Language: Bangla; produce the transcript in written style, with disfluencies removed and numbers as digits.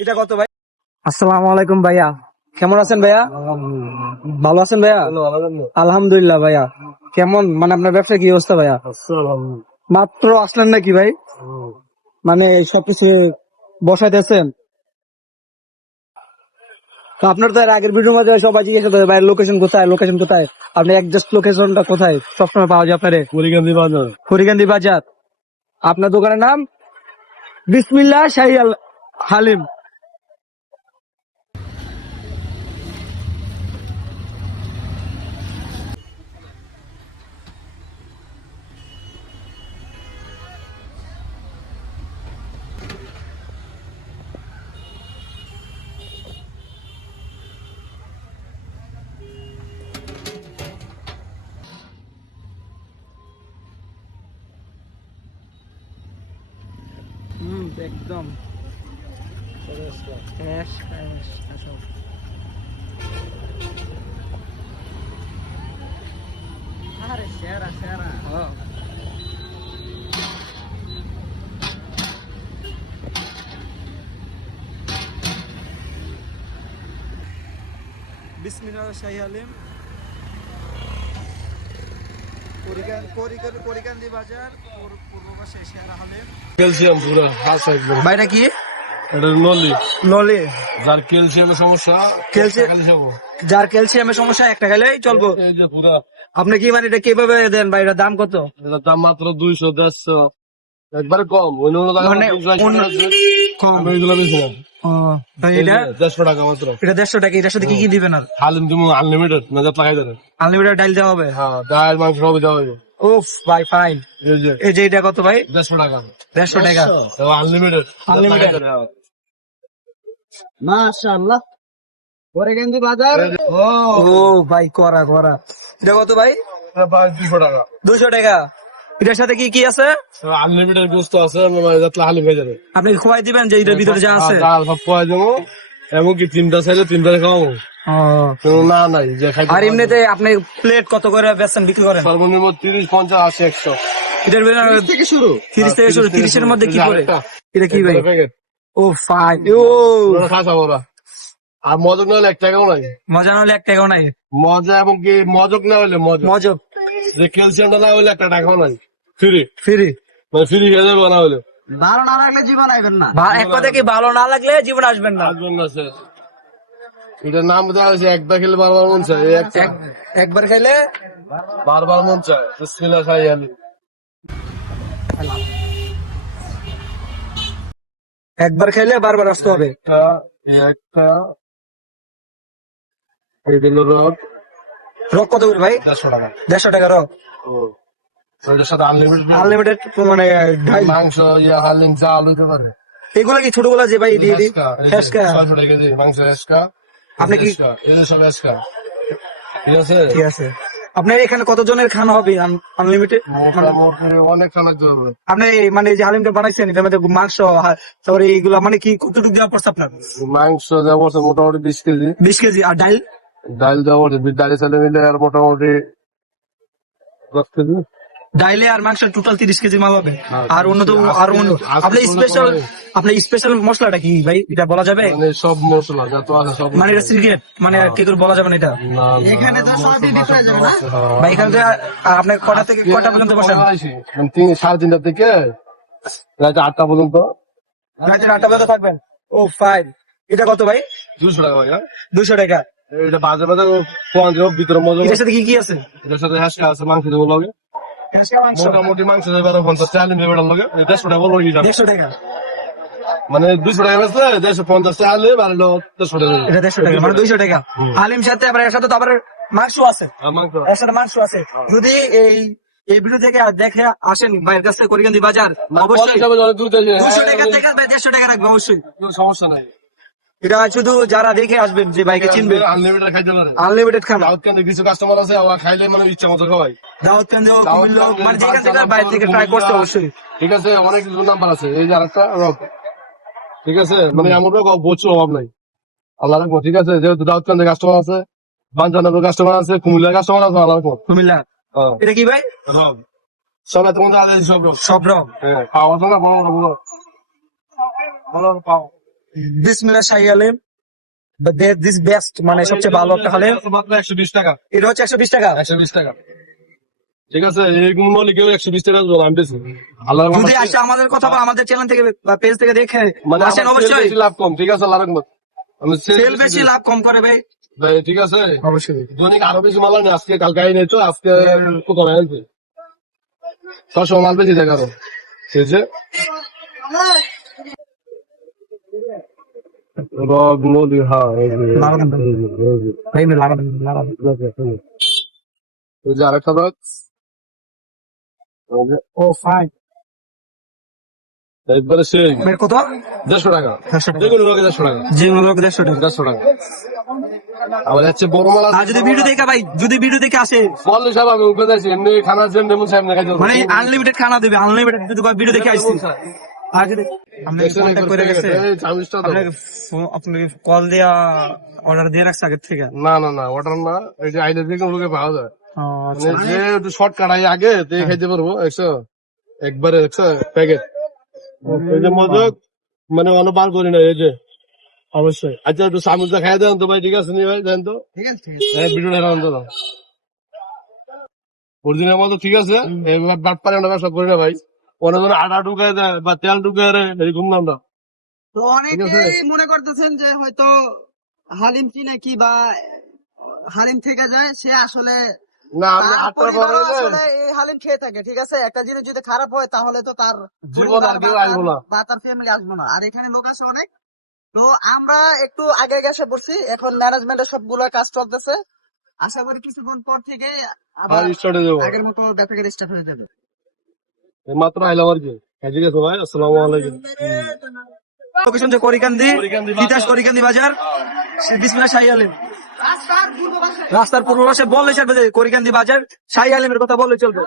এটা কত ভাই? আসসালামু আলাইকুম ভাইয়া, কেমন আছেন ভাইয়া? ভালো আছেন ভাইয়া? আলহামদুলিল্লাহ ভাইয়া। কেমন মানে আপনার ব্যবসা কি অবস্থা ভাইয়া? মাত্র আসলেন নাকি ভাই? মানে সবকিছু বসাইতেছেন? তো আপনার তো এর আগের ভিডিওর মধ্যে সবাই জিজ্ঞেস করতে ভাই লোকেশন কোথায়, লোকেশন কোথায়? আপনি একজাস্ট লোকেশনটা কোথায় সবসময় পাওয়া যায় আপনারে? কুড়িকান্দি বাজার। হরিকান্দি বাজার। আপনার দোকানের নাম বিসমিল্লাহ শাহী হালিম। একদম আরে সেরা সেরা। বিসমিল্লাহ শাহী হালিম, করিকান্দি বাজার, পূর্ব পাশে সেরা হালিম। ক্যালসিয়াম পুরা হাস একদম। ভাইটা কি? এটা নলি। নলি। যার ক্যালসিয়ামের সমস্যা, ক্যালসিয়াম, যার ক্যালসিয়ামের সমস্যা একটা খেলেই চলবো। এই যে পুরা। আপনি কি মানে এটা কিভাবে দেন ভাই? এটার দাম কত? এটার দাম মাত্র 200-150, একবারে কম। অন্য মানে কম। আমি এগুলো বেশি না। এটা 150 টাকা মাত্র। এটা 150 টাকা। এটার সাথে কি কি দিবেন? আর হালিম তুমি আনলিমিটেড, মেজাজ লাগাই দেবে। আনলিমিটেড ডাল দেওয়া হবে? হ্যাঁ, ডাল মাংস সবই দেওয়া হবে। উফ ভাই ফাইন। এই যে এটা কত ভাই? 150 টাকা। 150 টাকা আনলিমিটেড। আনলিমিটেড। মাশাআল্লাহ। করিকান্দি বাজার। ও ভাই করা করা। এটা কত ভাই? 200 টাকা। 200 টাকা। এটার সাথে কি কি আছে? আনলিমিটেড গোস্ত আছে, মেজাজ হালিম হয়ে যাবে। আপনি খোয়াই দিবেন যে এটার ভিতরে যা আছে? ডাল সব খোয়াই দেবো, এমনকি 3টা চাইলে 3টা খাওয়াবো। না নাই যে খাইতে। আর এমনিতে আপনি প্লেট কত করে বেচেন, বিক্রি করেন? সর্বনিম্ন 30, 50, 80, 100। এটার ভিতরে 30 থেকে শুরু? 30 এর মধ্যে কি করে? এটা কি ভাই? ও ফাইন। ও খাসা বড়া। আর মজক না হলে 1 টাকাও নাই। মজা না হলে 1 টাকাও নাই? মজা এবং কি মজক না হলে মজক। যে ক্যালসিয়ামটা না হলে 1 টাকাও নাই। Free free. মানে ফ্রি হয়ে যাবে না হলে। ভালো না লাগলে জীবন আসবেন না। এক কথা কি, ভালো না লাগলে জীবন আসবেন না। আসবেন না স্যার। এটার নাম দেওয়া হয়েছে একবার খেলে বারবার মন চায়। একবার খাইলে বারবার মন চায়। বিসমিল্লাহ খাই আমি। একবার খাইলে বারবার আসতে হবে। একটা এই দিল রক। রক কত করে ভাই? 150 টাকা। 150 টাকা রক। ওইটার সাথে আনলিমিটেড আনলিমিটেড মানে মাংস, হালিম যা আলু দিতে পারে। এগুলো কি ছোটগুলা যে ভাই দিয়ে দিই? 600 টাকা কেজি মাংস। আপনি কি এদের সব এসকা। ঠিক আছে, ঠিক আছে। আপনার এখানে কতজনের খানা হবে আনলিমিটেড? অনেক খানা হবে। আপনি মানে যে হালিমটা বানাইছেন এটার মধ্যে মাংস তারপরে এইগুলা মানে কি কতটুকু দেওয়া পড়ছে আপনার? মাংস দেওয়া পড়ছে মোটামুটি 20 কেজি। 20 কেজি। আর ডাল? ডাল দেওয়া পড়ছে ডালি চালে মিলে আর মোটামুটি 10 কেজি। ডাইলে আর মাংস টোটাল 30 কেজি মাল হবে। আর অন্য তো আর অন্য আপনার স্পেশাল মশলাটা কি ভাই, এটা বলা যাবে? মানে সব মশলা যত আছে সব, মানে এটা সিক্রেট, মানে কি করে বলা যাবে না এটা? এখানে তো সবই দিতে যাবে না ভাই। এখানে আপনি কটা থেকে কটা পর্যন্ত বসেন? 3:30 থেকে রাত 8টা পর্যন্ত। রাতের 8টা পর্যন্ত থাকবেন? ও ফাইন। এটা কত ভাই? 200 টাকা ভাই। 200 টাকা। এটা বাজার বাজার ভিতরে মজা। এটার সাথে কি কি আছে? এটার সাথে হাঁসকা আছে, মাংস দেবো লাগে মোটামুটি মাংস দেবে 50, চালিয়ে দেবে লাগে 150 টাকা বলো। 150 টাকা মানে 200 টাকা বেচলে 150 চালে বাড়লো 150 টাকা। এটা 150 টাকা মানে 200 টাকা। হালিম সাথে আবার এর সাথে তো আবার মাংস আছে। মাংস এর সাথে মাংস আছে। যদি এই ভিডিও থেকে দেখে আসেন ভাইয়ের কাছ থেকে করিকান্দি বাজার, অবশ্যই 200 টাকা থেকে 150 টাকা রাখবে অবশ্যই, সমস্যা নাই। এটা শুধু যারা দেখে আসবেন যে বাইকে চিনবে। আনলিমিটেড খাইতে পারে। আনলিমিটেড খানা। দাউদ কেন্দ্রে কিছু কাস্টমার আছে আবার খাইলে মানে ইচ্ছা মতো খাওয়াই। দাওয়াত কেন্দ্র মানে যেখান থেকে বাইরে থেকে ট্রাই করতে অবশ্যই। ঠিক আছে, অনেক কিছু নাম্বার আছে। এই যে আরেকটা রক। ঠিক আছে, মানে এমন বছর অভাব নাই আল্লাহ রাখবো। ঠিক আছে, যেহেতু দাউদ কেন্দ্রে কাস্টমার আছে, বাঞ্চানগর কাস্টমার আছে, কুমিল্লার কাস্টমার আছে, আল্লাহ রাখবো। কুমিল্লা। এটা কি ভাই? রক। সব এত মধ্যে সব রক। সব রক। হ্যাঁ, পাওয়া যায় না বড় বড়। বিসমিল্লাহ শাহী আলিম দিস বেস্ট, মানে সবচেয়ে ভালো একটা হালিম। মাত্র 120 টাকা, এটা হচ্ছে 120 টাকা। 120 টাকা। ঠিক আছে, এরকম মনে কেউ 120 টাকা জল আমি বেশি। আল্লাহর যদি রহমতে আসে আমাদের কথা বা আমাদের চ্যানেল থেকে বা পেজ থেকে দেখে মানে আসেন, আমার sale অবশ্যই বেশি, লাভ কম। ঠিক আছে, আল্লাহর রহমত আমি সেল বেশি লাভ কম করে ভাই। ভাই। ঠিক আছে, অবশ্যই দৈনিক আরো বেশি মাল আনে, আজকে কালকে আই নাই তো, আজকে একটু কমে আনছে। সবসময় মাল বেশি থাকে আরো। ঠিক আছে, ভাই লাগাবেন। ওই যে আরেকটা বাত, ও ফাইন। একবারে সেই কত? 150 টাকা, 150 টাকা। যেগুলো রোগে 150 টাকা, যে লোক 150 টাকা। 150 টাকা। আবার হচ্ছে বড় মাল আর যদি ভিডিও দেখে ভাই, যদি ভিডিও দেখে আসে, বললে সাহেব আমি উপরে যাচ্ছি, এমনি খানার জন্য এমন সাহেব না খাইতে মানে আনলিমিটেড খানা দেবে, আনলিমিটেড। যদি ভিডিও দেখে আসছি, আর যদি আপনি কন্ট্যাক্ট করে গেছে, আপনাকে কল দিয়া অর্ডার দিয়ে রাখছে আগের থেকে। না না না, ওটার না, এই যে আইলে থেকে লোকে পাওয়া যায়, ও, আচ্ছা। মানে যে একটু শর্ট কাটাই আগে তো খাইতে পারবো 100 একবারে 100 প্যাকেট। এই যে মজক মানে অনেক বার করি না, এই যে অবশ্যই। আচ্ছা একটু সামুদ্রা খাই দেন তো ভাই। ঠিক আছে নি ভাই, দেন তো ঠিক আছে, ঠিক হ্যাঁ, ভিডিওটা হেরান তো অরিজিনাল মতো। ঠিক আছে, এবার বাট পারে না সব করি না ভাই, অনেক জন আটা ঢুকায় দেয় বা তেল ঢুকায় রে, এরকম না আমরা। তো অনেকেই মনে করতেছেন যে হয়তো হালিম চিনে কি বা হালিম থেকে যায়, সে আসলে না আমি তার আটটার পরিবারও পরে আসলে এই হালিম খেয়ে থাকে। ঠিক আছে, একটা জিনিস যদি খারাপ হয় তাহলে তো তার জীবন আর কেউ পরিবার আসবো না। বা তার ফ্যামিলি আসবো না। আর এখানে লোক আছে অনেক। তো আমরা একটু আগে গেছে পড়ছি, এখন ম্যানেজমেন্টের সবগুলো কাজ চলতেছে। আশা করি কিছুক্ষণ পর থেকে আবার আর স্টার্টে যাবো, আগের মতো ব্যবসা স্টার্ট হয়ে যাবে। মাত্র আইলাম আর কি। হ্যাঁ, ঠিক আছে ভাই, আসসালামু আলাইকুম। লোকেশন যে করিকান্দি, করিকান্দি তিতাস করিকান্দি বাজার, বিসমিল্লাহ শাহী আলিম। রাস্তার পূর্ব পাশে বললে চলবে যে করিকান্দি বাজার, শাহী আলিমের কথা বললে চলবে।